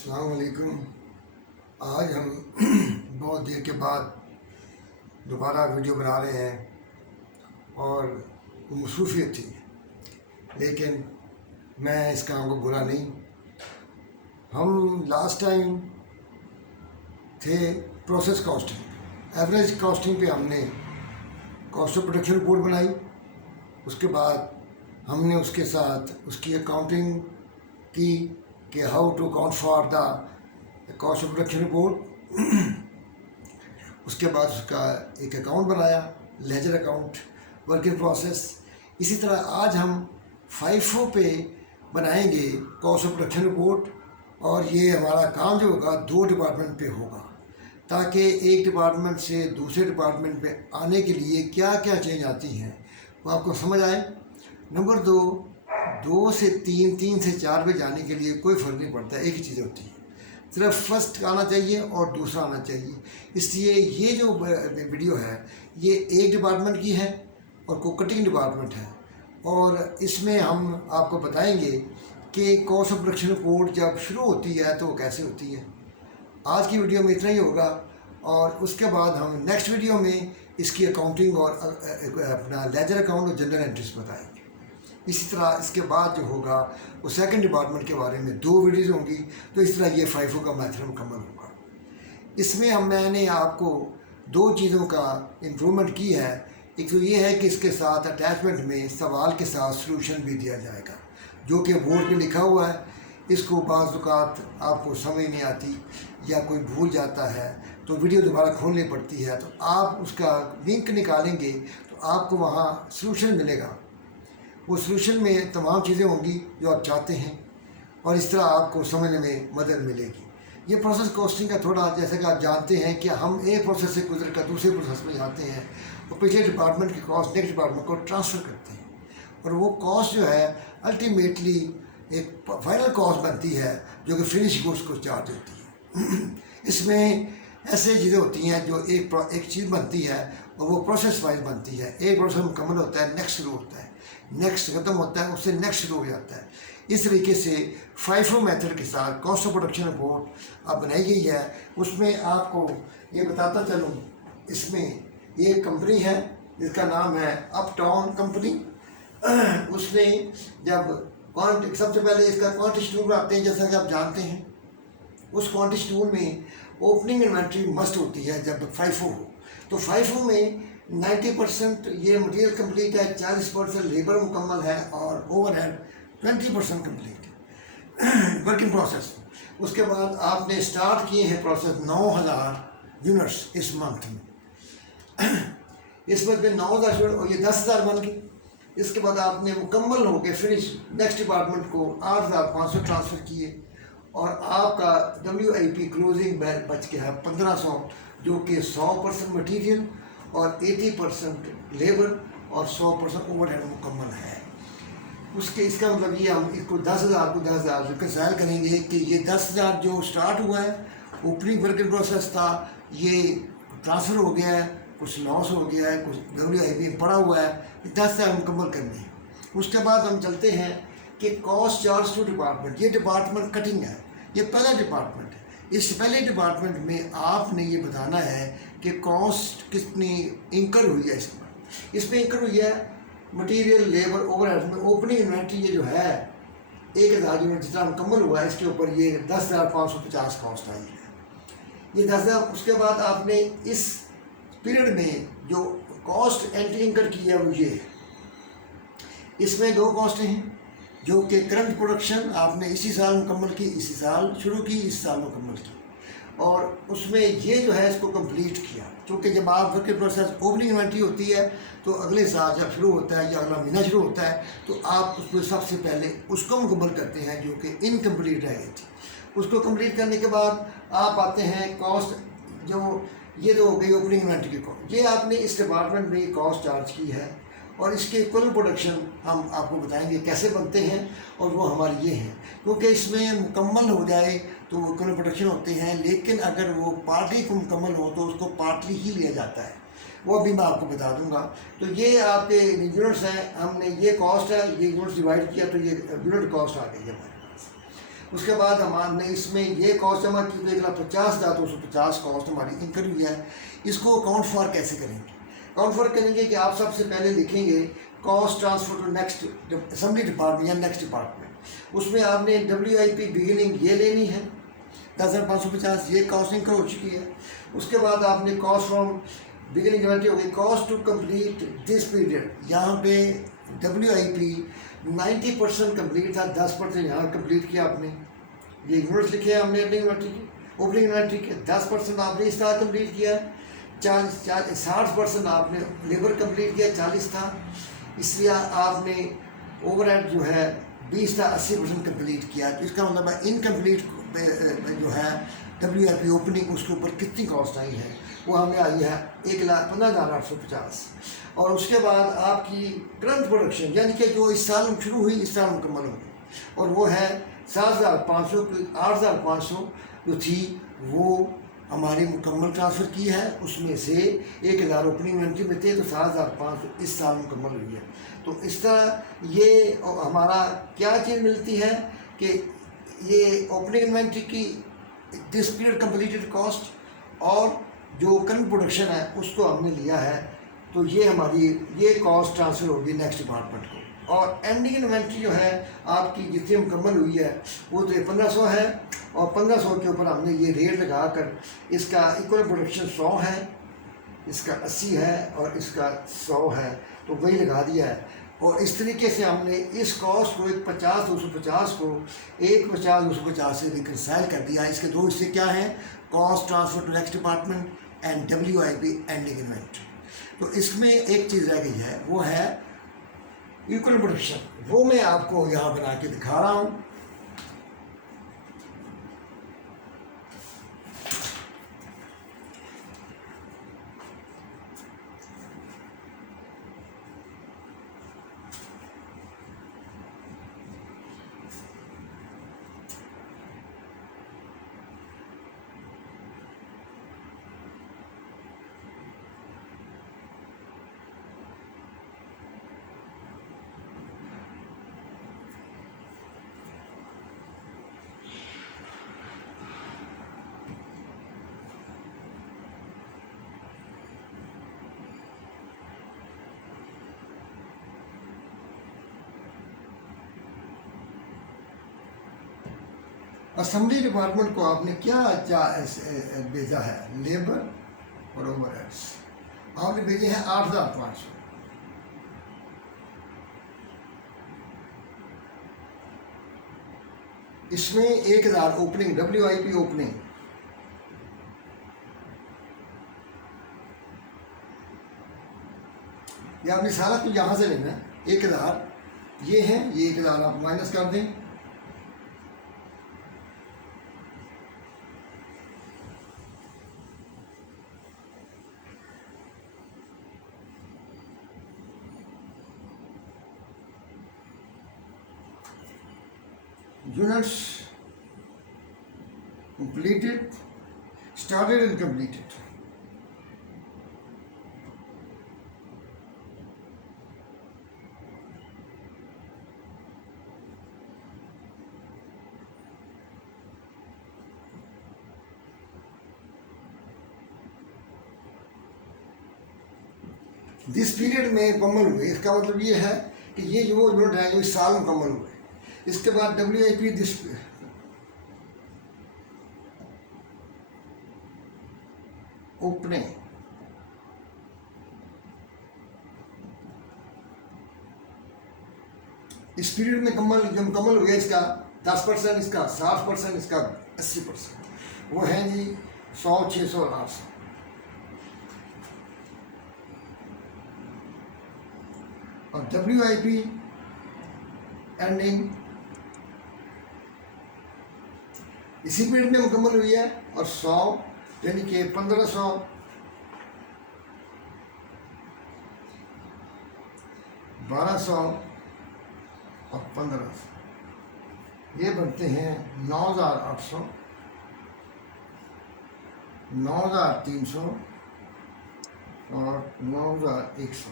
अस्सलाम वालेकुम। आज हम बहुत देर के बाद दोबारा वीडियो बना रहे हैं और मसरूफियत थी, लेकिन मैं इस काम को बुरा नहीं। हम लास्ट टाइम थे प्रोसेस कॉस्टिंग, एवरेज कॉस्टिंग पे हमने कॉस्ट ऑफ प्रोडक्शन रिपोर्ट बनाई। उसके बाद हमने उसके साथ उसकी अकाउंटिंग की कि how to account for the cost of production report. उसके बाद उसका एक अकाउंट बनाया, ledger account, work in process. इसी तरह आज हम फाइफो पे बनाएंगे कॉस्ट ऑफ प्रोडक्शन रिपोर्ट, और ये हमारा काम जो होगा 2 डिपार्टमेंट पे होगा, ताकि एक डिपार्टमेंट से दूसरे डिपार्टमेंट पे आने के लिए क्या क्या चेंज आती हैं वो आपको समझ आए। नंबर 2 से 3, 3 से 4 पे जाने के लिए कोई फ़र्क नहीं पड़ता, एक ही चीज़ होती है, सिर्फ फर्स्ट आना चाहिए और दूसरा आना चाहिए। इसलिए ये जो वीडियो है ये एक डिपार्टमेंट की है और को कटिंग डिपार्टमेंट है, और इसमें हम आपको बताएंगे कि कॉस्ट ऑफ प्रोडक्शन रिपोर्ट जब शुरू होती है तो कैसे होती है। आज की वीडियो में इतना ही होगा, और उसके बाद हम नेक्स्ट वीडियो में इसकी अकाउंटिंग और अपना लेजर अकाउंट और जनरल एंट्रीज बताएंगे। इसी तरह इसके बाद जो होगा वो सेकंड डिपार्टमेंट के बारे में 2 वीडियोज़ होंगी। तो इस तरह ये फाइफो का मैथड मुकम्मल होगा। इसमें मैंने आपको 2 चीज़ों का इम्प्रूवमेंट की है। एक तो ये है कि इसके साथ अटैचमेंट में सवाल के साथ सलूशन भी दिया जाएगा, जो कि बोर्ड पे लिखा हुआ है। इसको बाज़ औक़ात आपको समझ नहीं आती या कोई भूल जाता है तो वीडियो दोबारा खोलनी पड़ती है, तो आप उसका लिंक निकालेंगे तो आपको वहाँ सलूशन मिलेगा। वो सलूशन में तमाम चीज़ें होंगी जो आप चाहते हैं, और इस तरह आपको समझने में मदद मिलेगी। ये प्रोसेस कॉस्टिंग का थोड़ा, जैसे कि आप जानते हैं कि हम एक प्रोसेस से गुजर कर दूसरे प्रोसेस में जाते हैं और पिछले डिपार्टमेंट की कॉस्ट नेक्स्ट डिपार्टमेंट को ट्रांसफ़र करते हैं, और वो कॉस्ट जो है अल्टीमेटली एक फाइनल कॉस्ट बनती है जो कि फिनिश गुड्स को चार्ज होती है। इसमें ऐसे चीज़ें होती हैं जो एक चीज़ बनती है और वो प्रोसेस वाइज बनती है। एक प्रोसेस मुकम्मल होता है, नेक्स्ट शुरू होता है, नेक्स्ट ख़त्म होता है, उससे नेक्स्ट शुरू हो जाता है। इस तरीके से फाइफो मेथड के साथ कॉस्ट ऑफ प्रोडक्शन रिपोर्ट अब बनाई गई है। उसमें आपको ये बताता चलूँ, इसमें ये कंपनी है जिसका नाम है अपटाउन कंपनी। उसने जब सबसे पहले इसका क्वांटिटी टूल बनाते हैं, जैसा कि आप जानते हैं। उस क्वांटिटी टूल में ओपनिंग इन्वेंट्री मस्ट होती है जब फाइफो हो। तो फाइफो में 90% ये मटेरियल कंप्लीट है, 40% लेबर मुकम्मल है, और ओवरहेड 20% कंप्लीट है, वर्क इन प्रोसेस। उसके बाद आपने स्टार्ट किए हैं प्रोसेस 9000 यूनिट्स इस मंथ में। इस मंथ में 9000 यूनिट और ये 10,000 बन गए। इसके बाद आपने मुकम्मल हो के फिनिश नेक्स्ट डिपार्टमेंट को 8,500 ट्रांसफ़र किए, और आपका WIP क्लोजिंग बच गया है 1500, जो कि 100% मटीरियल और 80% लेबर और 100% ओवरहेड मुकम्मल है। उसके इसका मतलब ये हम इसको 10,000 को 10,000 रिकंसाइल करेंगे कि ये 10,000 जो स्टार्ट हुआ है, ओपनिंग वर्क इन प्रोसेस था, ये ट्रांसफ़र हो गया है, कुछ लॉस हो गया है, कुछ WIP पड़ा हुआ है, 10,000 मुकम्मल करने हैं। उसके बाद हम चलते हैं कि कॉस्ट चार्ज टू डिपार्टमेंट। ये डिपार्टमेंट कटिंग है, ये पहला डिपार्टमेंट है। इस पहले डिपार्टमेंट में आपने ये बताना है कि कॉस्ट कितनी इंकर हुई है। इसमें इंकर हुई है मटेरियल, लेबर, ओवरहेड में। ओपनिंग इन्वेंट्री ये जो है 1,000 यूनिट जितना मुकम्मल हुआ है, इसके ऊपर ये 10,550 कॉस्ट आई है, ये 10,000। उसके बाद आपने इस पीरियड में जो कॉस्ट एंट्री इंकर की है वो ये है। इसमें 2 कॉस्टें हैं, जो कि करंट प्रोडक्शन आपने इसी साल मुकम्मल की, इसी साल शुरू की, इस साल मुकम्मल की, और उसमें ये जो है इसको कंप्लीट किया। क्योंकि जब आप work in process opening inventory होती है तो अगले साल जब शुरू होता है या अगला महीना शुरू होता है तो आप उसमें सबसे पहले उसको मुकम्मल करते हैं जो कि इनकम्प्लीट रह गई थी। उसको कंप्लीट करने के बाद आप आते हैं कॉस्ट, जो ये तो हो गई ओपनिंग इन्वेंट्री की कॉस्ट। ये आपने इस डिपार्टमेंट में कॉस्ट चार्ज की है, और इसके कुल प्रोडक्शन हम आपको बताएंगे कैसे बनते हैं, और वो हमारे ये हैं। क्योंकि इसमें मुकम्मल हो जाए तो वो कुल प्रोडक्शन होते हैं, लेकिन अगर वो पार्टली को मुकम्मल हो तो उसको पार्टली ही लिया जाता है, वो भी मैं आपको बता दूंगा। तो ये आपके यूनिट्स हैं, हमने ये कॉस्ट है, ये यूनिट्स डिवाइड किया तो ये यूनिट कॉस्ट आ गई है हमारे पास। उसके बाद हमने इसमें ये कॉस्ट जमा की तो 1,50,250 कॉस्ट हमारी इंकर हुई है। इसको अकाउंट फॉर कैसे करेंगे? अकाउंट फॉर करेंगे कि आप सबसे पहले लिखेंगे cost transfer to next assembly department या नेक्स्ट डिपार्टमेंट। उसमें आपने WIP बिगिनिंग ये लेनी है 10,550, ये कॉस्ट इंकर हो चुकी है। उसके बाद आपने कॉस्ट फ्रॉम बिगिनिंग इन्वेंट्री हो गई, cost to complete this period. यहाँ पे WIP 90% कम्प्लीट था, 10% यहाँ कंप्लीट किया आपने। ये यूनिट्स लिखे हैं हमने ओपनिंग इन्वेंट्री के, ओपनिंग इन्वेंट्री के 10% आपने इस तरह कम्प्लीट किया, 60% आपने लेबर कंप्लीट किया, 40 था। इसलिए आपने ओवरहेड जो है 20 था, 80% कंप्लीट किया। तो इसका मतलब है इनकम्प्लीट जो है WIP ओपनिंग उसके ऊपर कितनी कॉस्ट आई है, वो हमें आई है 1,15,850। और उसके बाद आपकी करंट प्रोडक्शन यानी कि जो इस साल शुरू हुई इस साल मुकम्मल हो गई, और वो है 7,500 की 8,500 जो थी वो हमारी मुकम्मल ट्रांसफ़र की है। उसमें से 1,000 ओपनिंग इन्वेंट्री में थे, तो 7,500 इस साल मुकम्मल हुई है। तो इस तरह ये हमारा क्या चीज़ मिलती है कि ये ओपनिंग इन्वेंट्री की दिस पीरियड कंप्लीटेड कॉस्ट और जो करंट प्रोडक्शन है उसको हमने लिया है, तो ये हमारी ये कॉस्ट ट्रांसफ़र होगी नेक्स्ट डिपार्टमेंट को। और एंडिंग इन्वेंट्री जो है आपकी जितनी मुकम्मल हुई है वो तो 1500 है, और 1500 के ऊपर हमने ये रेट लगा कर इसका इक्वल प्रोडक्शन 100 है, इसका 80 है और इसका 100 है, तो वही लगा दिया है। और इस तरीके से हमने इस कॉस्ट को 1,50,250 को 1,50,250 से रिकनसाइल कर दिया। इसके दो हिस्से क्या हैं, cost transfer to next department and WIP ending inventory. तो इसमें एक चीज़ रह गई है, वो है इक्वल प्रोडक्शन। वो मैं आपको यहाँ बना के दिखा रहा हूँ। असेंबली डिपार्टमेंट को आपने क्या भेजा है, लेबर और ओवरहेड्स आपने भेजे हैं 8,500। इसमें 1,000 ओपनिंग WIP ओपनिंग, ये आपने सारा कुछ यहाँ से लेना है। 1,000 ये है, ये 1,000 आप माइनस कर दें, units completed, started and completed. This period में मुकम्मल हुए, इसका मतलब ये है कि ये जो यूनिट है जो इस साल मुकम्मल हुए। इसके बाद WIP दिस ओपनिंग, इस पीरियड में मुकम्मल हुआ इसका 10%, इसका 60%, इसका 80%, वो है जी 100, 600 और 800। और WIP एंडिंग इसी पीरियड में मुकम्मल हुई है, और 100 यानी कि 1500, 1200 और 1500, ये बनते हैं 9,800, 9,300 और 9,100।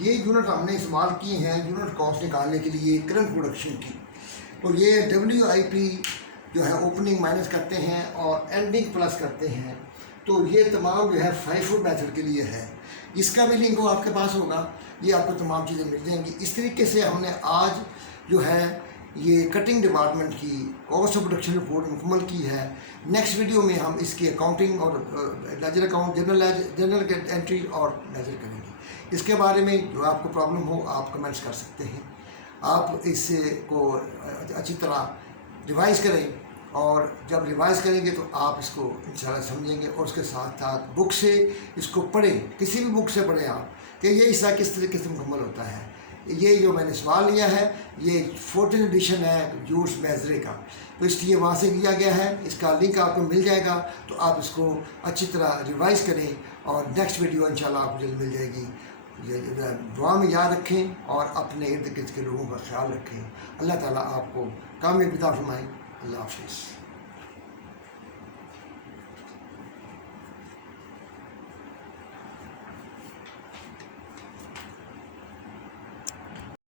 ये यूनिट हमने इस्तेमाल की हैं यूनिट कॉस्ट निकालने के लिए करंट प्रोडक्शन की। तो ये WIP जो है ओपनिंग माइनस करते हैं और एंडिंग प्लस करते हैं। तो ये तमाम जो है FIFO मेथड के लिए है। इसका भी लिंक आपके पास होगा, ये आपको तमाम चीज़ें मिल जाएंगी। इस तरीके से हमने आज जो है ये कटिंग डिपार्टमेंट की कॉस्ट ऑफ प्रोडक्शन रिपोर्ट मुकम्मल की है। नेक्स्ट वीडियो में हम इसकी अकाउंटिंग और लेजर अकाउंट, जनरल एंट्री और लेजर करेंगे। इसके बारे में जो आपको प्रॉब्लम हो आप कमेंट्स कर सकते हैं। आप इससे को अच्छी तरह रिवाइज़ करें, और जब रिवाइज़ करेंगे तो आप इसको इंशाल्लाह समझेंगे, और उसके साथ साथ बुक से इसको पढ़ें, किसी भी बुक से पढ़ें आप कि ये हिस्सा किस तरीके से मुकम्मल होता है। ये जो मैंने सवाल लिया है ये 14th एडिशन है जूल्स मेजरे का, तो इसलिए वहाँ से लिया गया है। इसका लिंक आपको मिल जाएगा, तो आप इसको अच्छी तरह रिवाइज़ करें और नेक्स्ट वीडियो इंशाल्लाह आपको जल्द मिल जाएगी। दुआ में याद रखें और अपने इर्द गिर्द के लोगों का ख्याल रखें। अल्लाह ताला आपको कामयाबी अता फरमाए। अल्लाह हाफ़िज़।